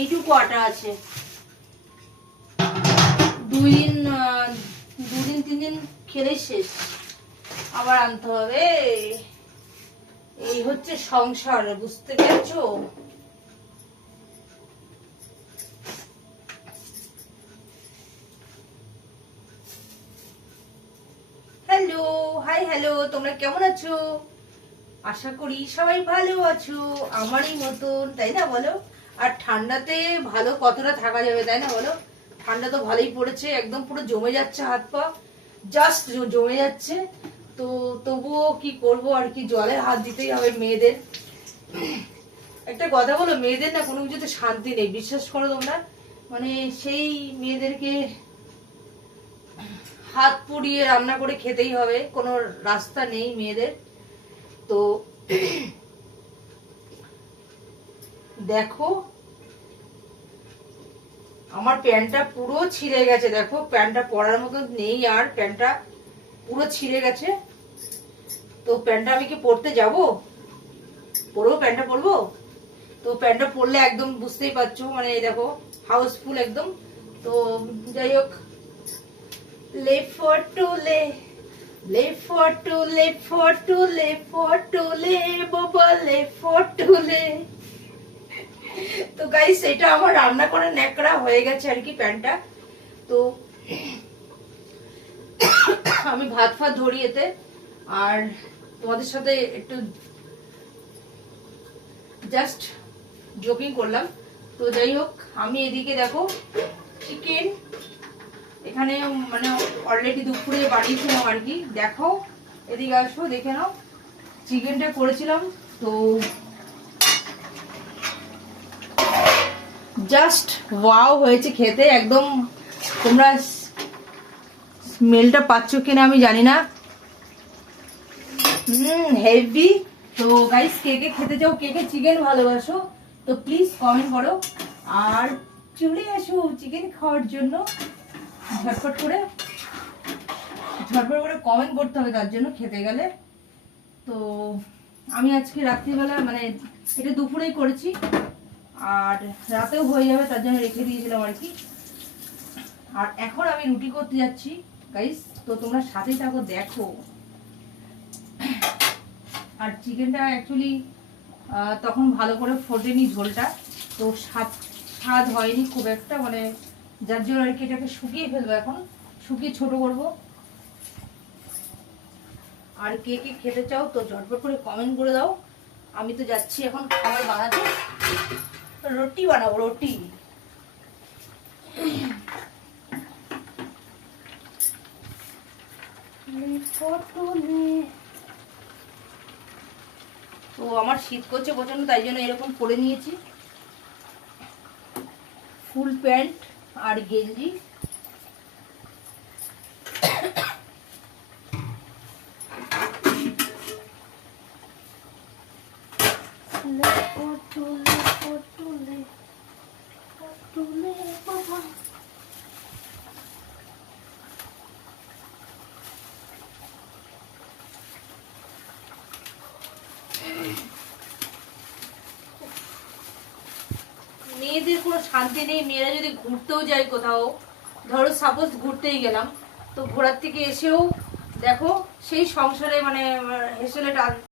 এইটুকু আটা আছে, 2-3 দিন খেলেই শেষ, আবার আনতে হবে। এই হচ্ছে সংসার, বুঝতে পেরেছো? হ্যালো, হাই হ্যালো, তোমরা কেমন আছো? আশা করি সবাই ভালো আছো আমারই মতন, তাই না বলো? আর ঠান্ডাতে ভালো কতটা থাকা যাবে, তাই না বলো? ঠান্ডা তো ভালোই পড়েছে, একদম পুরো জমে যাচ্ছে, হাত পা জাস্ট জমে যাচ্ছে। তো তবুও কি করব আর কি, জলে হাত দিতেই হবে মেয়েদের। একটা কথা বলো, মেয়েদের না কোনো কিছুতে শান্তি নেই, বিশ্বাস করো তোমরা। মানে সেই মেয়েদেরকে হাত পুড়িয়ে রান্না করে খেতেই হবে, কোনো রাস্তা নেই মেয়েদের। তো দেখো আমার প্যান্টটা পুরো ছিঁড়ে গেছে, দেখো প্যান্টটা পরার মতো নেই, আর প্যান্টটা পুরো ছিঁড়ে গেছে। তো প্যান্টটা আমি কি পরতে যাব? পরবো, প্যান্টটা পরবো। তো প্যান্টটা পরলে একদম বুঝতেই পারছো, মানে দেখো হাউসফুল একদম। তো যাই হোক, লেফট ফর টু লে, left for two, left for two, left for two লে, বাবা লেফট ফর টু লে। তো গাইস এটা আমার রান্না করে ন্যাকড়া হয়ে গেছে আর কি প্যান্টটা। তো আমি ভাত ফাত ধরি এতে, আর তোমাদের সাথে একটু জাস্ট জোকিং করলাম। তো যাই হোক, আমি এদিকে দেখো চিকেন এখানে মানে অলরেডি দুপুরে বানিয়েছিলাম আর কি। দেখো এদিকে আসো, দেখে নাও চিকেনটা করেছিলাম। তো জাস্ট ওয়াও হয়েছে খেতে একদম। তোমরা স্মেলটা পাচ্ছ কিনা আমি জানি না, হেভি। তো গাইস কে কে খেতে চাও, কে কে চিকেন ভালোবাসো, তো প্লিজ কমেন্ট করো, আর চলে আসো চিকেন খাওয়ার জন্য। ঝটপট করে কমেন্ট করতে হবে তার জন্য খেতে গেলে। তো আমি আজকে রাত্রিবেলা মানে এটা দুপুরেই করেছি, আর রাতেও হয়ে যাবে তার জন্য রেখে দিয়েছিলাম আর কি। আর এখন আমি রুটি করতে যাচ্ছি গাইস, তো তোমরা সাথেই থাকো দেখো। আর চিকেনটা অ্যাকচুয়ালি তখন ভালো করে ফোটেনি ঝোলটা, তো স্বাদ হয়নি খুব একটা, মানে যার জন্য আর কি এটাকে শুকিয়ে ফেলবো, এখন শুকিয়ে ছোট করব। আর কে কে খেতে চাও তো ঝটপট করে কমেন্ট করে দাও। আমি তো যাচ্ছি এখন খাবার বানাতে, রুটি বানাবো, রুটি। তো আমার শীত করছে প্রচন্ড, তাই জন্য এরকম পরে নিয়েছি, ফুল প্যান্ট আর গেঞ্জি। মেয়েদের কোনো শান্তি নেই, মেয়েরা যদি ঘুরতেও যায় কোথাও, ধরো সাপোজ ঘুরতেই গেলাম, তো ঘোরার থেকে এসেও দেখো সেই সংসারে মানে হেসেলে